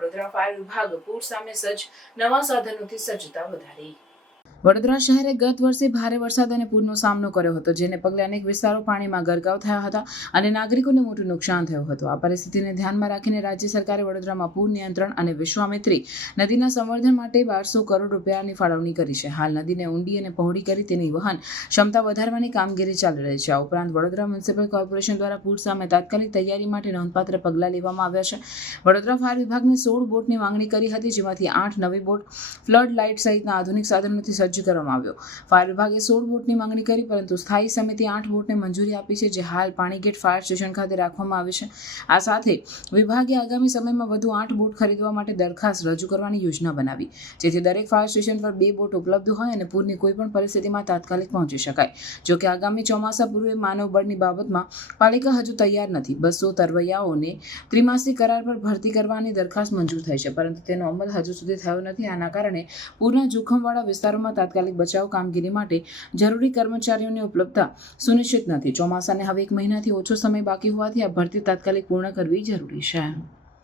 Vadodara fire વિભાગ પૂર સામે સજ્જ નવા સાધનોથી સજ્જતા વધારી વડોદરા શહેરે ગત વર્ષે ભારે વરસાદ અને પૂરનો સામનો કર્યો હતો જેને પગલે અનેક વિસ્તારો પાણીમાં ગરકાવ થયા હતા અને નાગરિકોને મોટું નુકસાન થયું હતું આ પરિસ્થિતિને ધ્યાનમાં રાખીને રાજ્ય સરકારે વડોદરામાં પૂર નિયંત્રણ અને વિશ્વામિત્રી નદીના સંવર્ધન માટે બારસો કરોડ રૂપિયાની ફાળવણી કરી છે હાલ નદીને ઊંડી અને પહોળી કરી તેની વહન ક્ષમતા વધારવાની કામગીરી ચાલી રહી છે આ ઉપરાંત વડોદરા મ્યુનિસિપલ કોર્પોરેશન દ્વારા પૂર સામે તાત્કાલિક તૈયારી માટે નોંધપાત્ર પગલાં લેવામાં આવ્યા છે વડોદરા ફાયર વિભાગને સોળ બોટની માંગણી કરી હતી જેમાંથી આઠ નવી બોટ ફ્લડ લાઇટ સહિતના આધુનિક સાધનોથી સજ્જ રજૂ કરવામાં આવ્યો ફાયર વિભાગે સોળ બોટની માંગણી કરી પરંતુ સ્થાયી સમિતિ આઠ બોટને મંજૂરી આપી છે જે હાલ પાણીગેટ ફાયર સ્ટેશન ખાતે રાખવામાં આવે છે આ સાથે વિભાગે આગામી સમયમાં વધુ આઠ બોટ ખરીદવા માટે દરખાસ્ત રજૂ કરવાની યોજના બનાવી જેથી દરેક ફાયર સ્ટેશન પર બે બોટ ઉપલબ્ધ હોય અને પૂરની કોઈપણ પરિસ્થિતિમાં તાત્કાલિક પહોંચી શકાય જોકે આગામી ચોમાસા પૂર્વે માનવબળની બાબતમાં પાલિકા હજુ તૈયાર નથી બસો તરવૈયાઓને ત્રિમાસિક કરાર પર ભરતી કરવાની દરખાસ્ત મંજૂર થઈ છે પરંતુ તેનો અમલ હજુ સુધી થયો નથી આના કારણે પૂરના જોખમવાળા વિસ્તારોમાં તાત્કાલિક બચાવ કામગીરી માટે જરૂરી કર્મચારીઓની ઉપલબ્ધતા સુનિશ્ચિત નથી ચોમાસાને હવે એક મહિનાથી ઓછો સમય બાકી હોવાથી આ ભરતી તાત્કાલિક પૂર્ણ કરવી જરૂરી છે